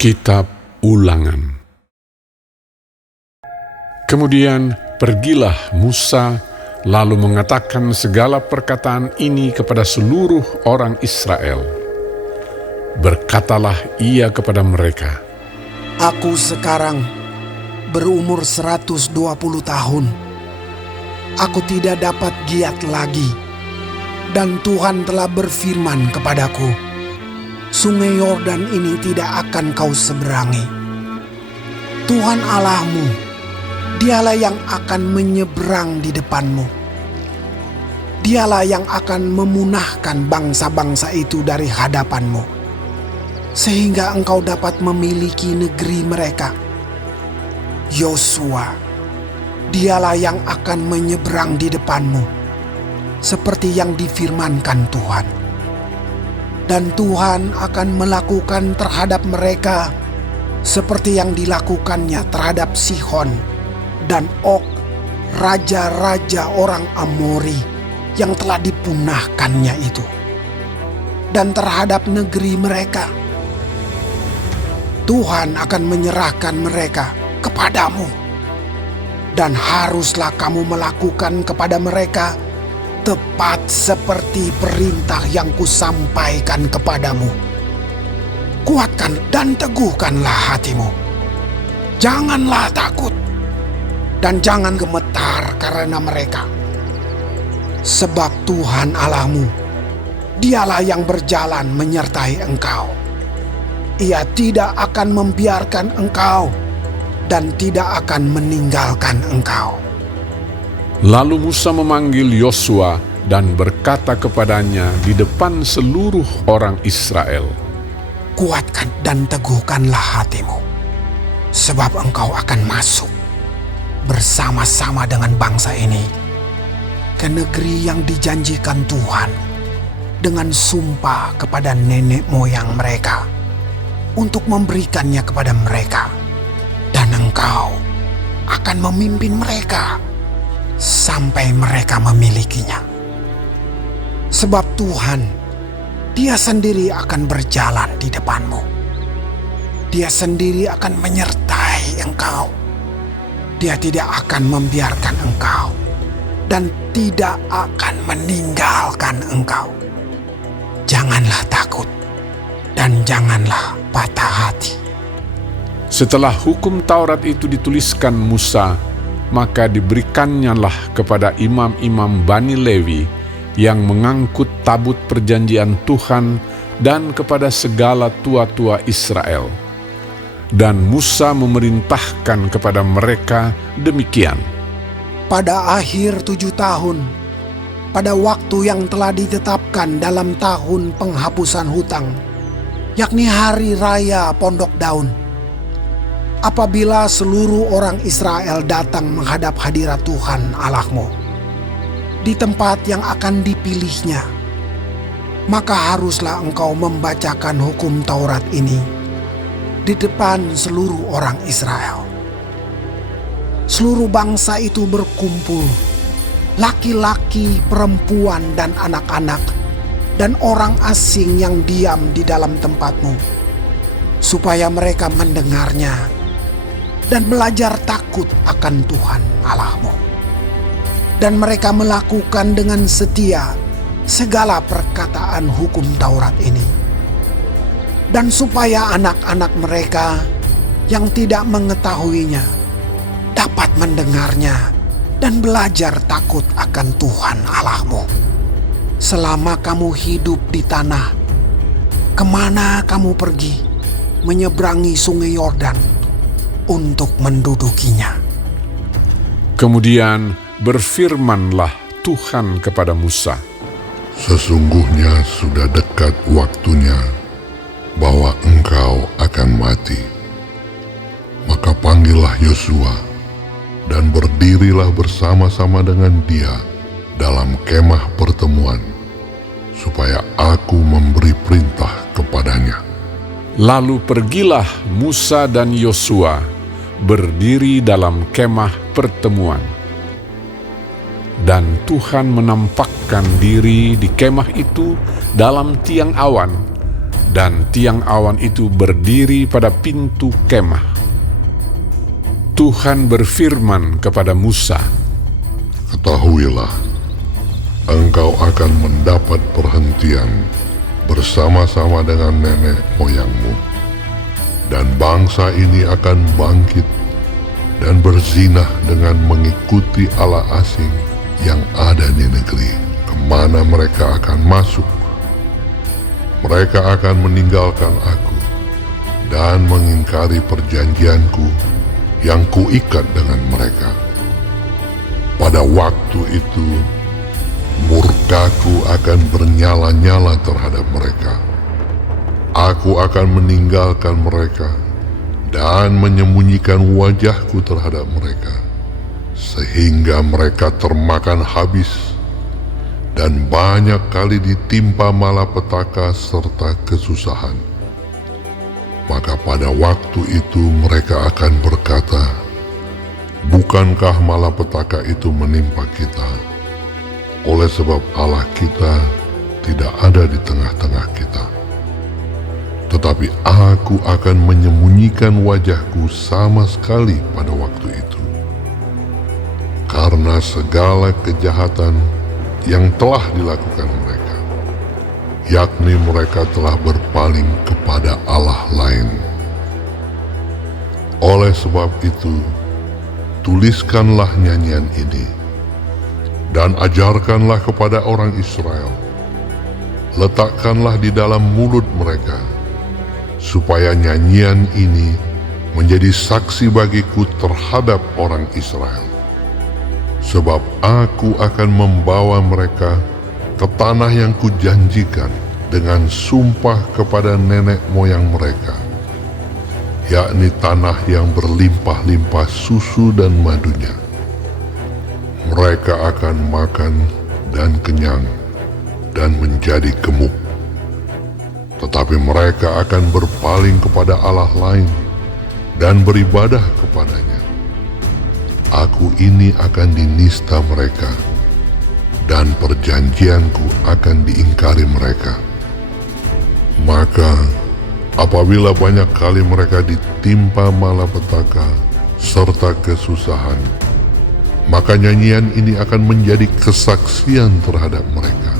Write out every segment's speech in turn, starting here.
Kitab Ulangan. Kemudian pergilah Musa, lalu mengatakan segala perkataan ini kepada seluruh orang Israel. Berkatalah ia kepada mereka, Aku sekarang berumur 120 tahun. Aku tidak dapat giat lagi. Dan Tuhan telah berfirman kepadaku, Sungai Yordan ini tidak akan kau seberangi. Tuhan Allahmu, Dialah yang akan menyeberang di depanmu. Dialah yang akan memunahkan bangsa-bangsa itu dari hadapanmu, sehingga engkau dapat memiliki negeri mereka. Yosua, Dialah yang akan menyeberang di depanmu, seperti yang difirmankan Tuhan. Dan Tuhan akan melakukan terhadap mereka seperti yang dilakukannya terhadap Sihon dan Og, raja-raja orang Amori yang telah dipunahkannya itu, dan terhadap negeri mereka. Tuhan akan menyerahkan mereka kepadamu, dan haruslah kamu melakukan kepada mereka tepat seperti perintah yang kusampaikan kepadamu. Kuatkan dan teguhkanlah hatimu. Janganlah takut dan jangan gemetar karena mereka. Sebab Tuhan Allahmu, Dialah yang berjalan menyertai engkau. Ia tidak akan membiarkan engkau dan tidak akan meninggalkan engkau. Lalu Musa memanggil Yosua dan berkata kepadanya di depan seluruh orang Israel, Kuatkan dan teguhkanlah hatimu, sebab engkau akan masuk bersama-sama dengan bangsa ini ke negeri yang dijanjikan Tuhan dengan sumpah kepada nenek moyang mereka untuk memberikannya kepada mereka. Dan engkau akan memimpin mereka sampai mereka memilikinya. Sebab Tuhan, Dia sendiri akan berjalan di depanmu. Dia sendiri akan menyertai engkau. Dia tidak akan membiarkan engkau dan tidak akan meninggalkan engkau. Janganlah takut dan janganlah patah hati. Setelah hukum Taurat itu dituliskan Musa, maka diberikannya kepada imam-imam Bani Lewi yang mengangkut tabut perjanjian Tuhan dan kepada segala tua-tua Israel. Dan Musa memerintahkan kepada mereka demikian. Pada akhir 7 tahun, pada waktu yang telah ditetapkan dalam tahun penghapusan hutang, yakni hari raya Pondok Daun, apabila seluruh orang Israel datang menghadap hadirat Tuhan Allahmu di tempat yang akan dipilihnya, maka haruslah engkau membacakan hukum Taurat ini di depan seluruh orang Israel. Seluruh bangsa itu berkumpul, laki-laki, perempuan, dan anak-anak, dan orang asing yang diam di dalam tempatmu, supaya mereka mendengarnya dan belajar takut akan Tuhan Allahmu. Dan mereka melakukan dengan setia segala perkataan hukum Taurat ini. Dan supaya anak-anak mereka yang tidak mengetahuinya dapat mendengarnya dan belajar takut akan Tuhan Allahmu. Selama kamu hidup di tanah, kemana kamu pergi menyeberangi sungai Yordan untuk mendudukinya. Kemudian berfirmanlah Tuhan kepada Musa, Sesungguhnya sudah dekat waktunya bahwa engkau akan mati. Maka panggillah Yosua dan berdirilah bersama-sama dengan dia dalam kemah pertemuan, supaya aku memberi perintah kepadanya. Lalu pergilah Musa dan Yosua berdiri dalam kemah pertemuan. Dan Tuhan menampakkan diri di kemah itu dalam tiang awan, dan tiang awan itu berdiri pada pintu kemah. Tuhan berfirman kepada Musa, Ketahuilah, engkau akan mendapat perhentian bersama-sama dengan nenek moyangmu, dan bangsa ini akan bangkit dan berzinah dengan mengikuti allah asing yang ada di negeri kemana mereka akan masuk. Mereka akan meninggalkan aku dan mengingkari perjanjianku yang kuikat dengan mereka. Pada waktu itu, murkaku akan bernyala-nyala terhadap mereka. Aku akan meninggalkan mereka dan menyembunyikan wajahku terhadap mereka, sehingga mereka termakan habis dan banyak kali ditimpa malapetaka serta kesusahan. Maka pada waktu itu mereka akan berkata, bukankah malapetaka itu menimpa kita? Oleh sebab Allah kita tidak ada di tengah-tengah kita. Tetapi aku akan menyembunyikan wajahku sama sekali pada waktu itu, karena segala kejahatan yang telah dilakukan mereka, yakni mereka telah berpaling kepada Allah lain. Oleh sebab itu, tuliskanlah nyanyian ini dan ajarkanlah kepada orang Israel. Letakkanlah di dalam mulut mereka, supaya nyanyian ini menjadi saksi bagiku terhadap orang Israel. Sebab aku akan membawa mereka ke tanah yang kujanjikan dengan sumpah kepada nenek moyang mereka, yakni tanah yang berlimpah-limpah susu dan madunya. Mereka akan makan dan kenyang dan menjadi gemuk. Tetapi mereka akan berpaling kepada Allah lain dan beribadah kepadanya. Aku ini akan dinista mereka, dan perjanjianku akan diingkari mereka. Maka apabila banyak kali mereka ditimpa malapetaka serta kesusahan, maka nyanyian ini akan menjadi kesaksian terhadap mereka.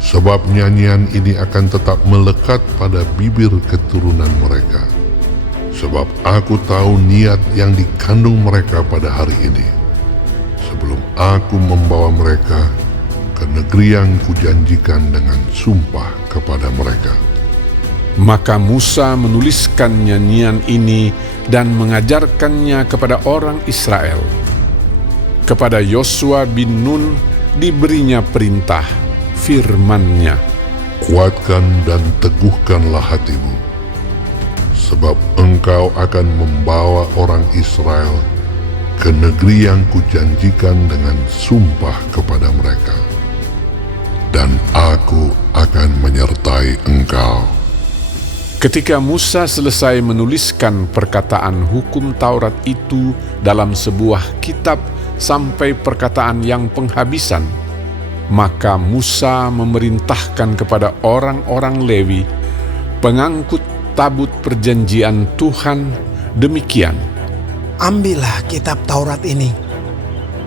Sebab nyanyian ini akan tetap melekat pada bibir keturunan mereka. Sebab aku tahu niat yang dikandung mereka pada hari ini, sebelum aku membawa mereka ke negeri yang kujanjikan dengan sumpah kepada mereka. Maka Musa menuliskan nyanyian ini dan mengajarkannya kepada orang Israel. Kepada Yosua bin Nun diberinya perintah, firman-Nya, Kuatkan dan teguhkanlah hatimu, sebab engkau akan membawa orang Israel ke negeri yang kujanjikan dengan sumpah kepada mereka, dan aku akan menyertai engkau. Ketika Musa selesai menuliskan perkataan hukum Taurat itu dalam sebuah kitab sampai perkataan yang penghabisan, maka Musa memerintahkan kepada orang-orang Lewi, pengangkut tabut perjanjian Tuhan, demikian: Ambillah kitab Taurat ini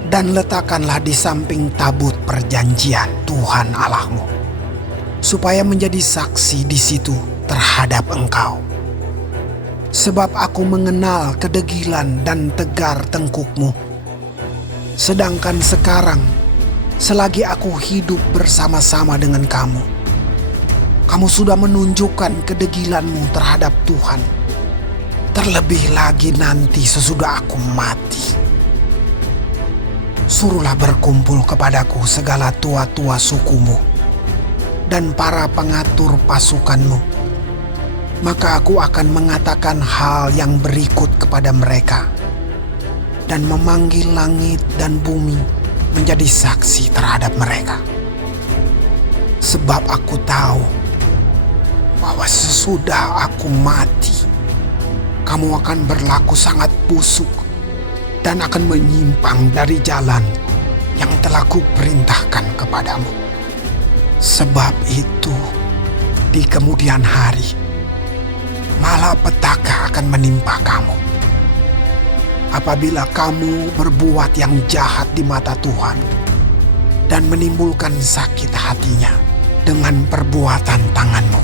dan letakkanlah di samping tabut perjanjian Tuhan Allahmu, supaya menjadi saksi di situ terhadap engkau. Sebab aku mengenal kedegilan dan tegar tengkukmu. Sedangkan sekarang, selagi aku hidup bersama-sama dengan kamu, kamu sudah menunjukkan kedegilanmu terhadap Tuhan. Terlebih lagi nanti sesudah aku mati. Suruhlah berkumpul kepadaku segala tua-tua sukumu dan para pengatur pasukanmu. Maka aku akan mengatakan hal yang berikut kepada mereka, dan memanggil langit dan bumi menjadi saksi terhadap mereka. Sebab aku tahu bahwa sesudah aku mati, kamu akan berlaku sangat busuk dan akan menyimpang dari jalan yang telah kuperintahkan kepadamu. Sebab itu, di kemudian hari, malapetaka akan menimpa kamu. Apabila kamu berbuat yang jahat di mata Tuhan dan menimbulkan sakit hatinya dengan perbuatan tanganmu.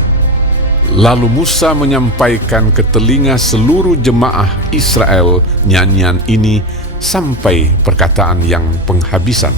Lalu Musa menyampaikan ke telinga seluruh jemaah Israel nyanyian ini sampai perkataan yang penghabisan.